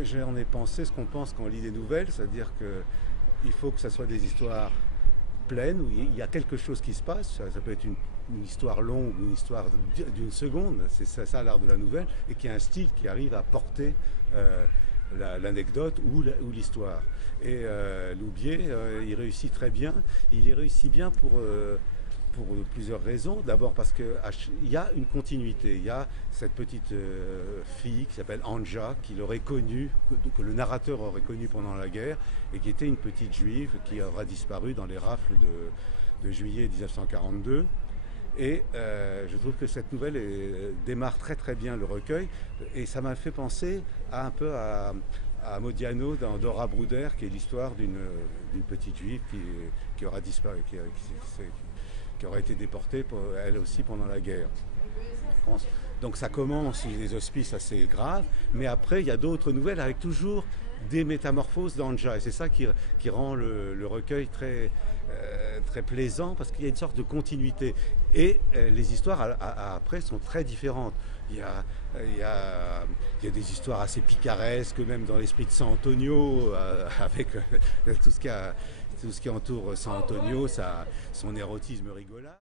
J'en ai pensé ce qu'on pense quand on lit des nouvelles, c'est-à-dire qu'il faut que ça soit des histoires pleines, où il y a quelque chose qui se passe. Ça peut être une histoire longue, une histoire d'une seconde, c'est ça l'art de la nouvelle, et qu'il y a un style qui arrive à porter l'anecdote ou l'histoire. Et Loubier, il réussit très bien. Il y réussit bien pour plusieurs raisons. D'abord parce qu'il y a une continuité. Il y a cette petite fille qui s'appelle Anja, que le narrateur aurait connue pendant la guerre, et qui était une petite juive qui aura disparu dans les rafles de juillet 1942. Et je trouve que cette nouvelle démarre très très bien le recueil, et ça m'a fait penser un peu à Modiano dans Dora Bruder, qui est l'histoire d'une petite juive qui aura disparu, qui aura été déportée elle aussi pendant la guerre. Donc ça commence sous des auspices assez graves, mais après il y a d'autres nouvelles avec toujours des métamorphoses d'Anja. Et c'est ça qui rend le recueil très plaisant, parce qu'il y a une sorte de continuité. Et les histoires après sont très différentes. Il y a des histoires assez picaresques, même dans l'esprit de San Antonio, avec tout ce qui entoure San Antonio, son érotisme rigolard.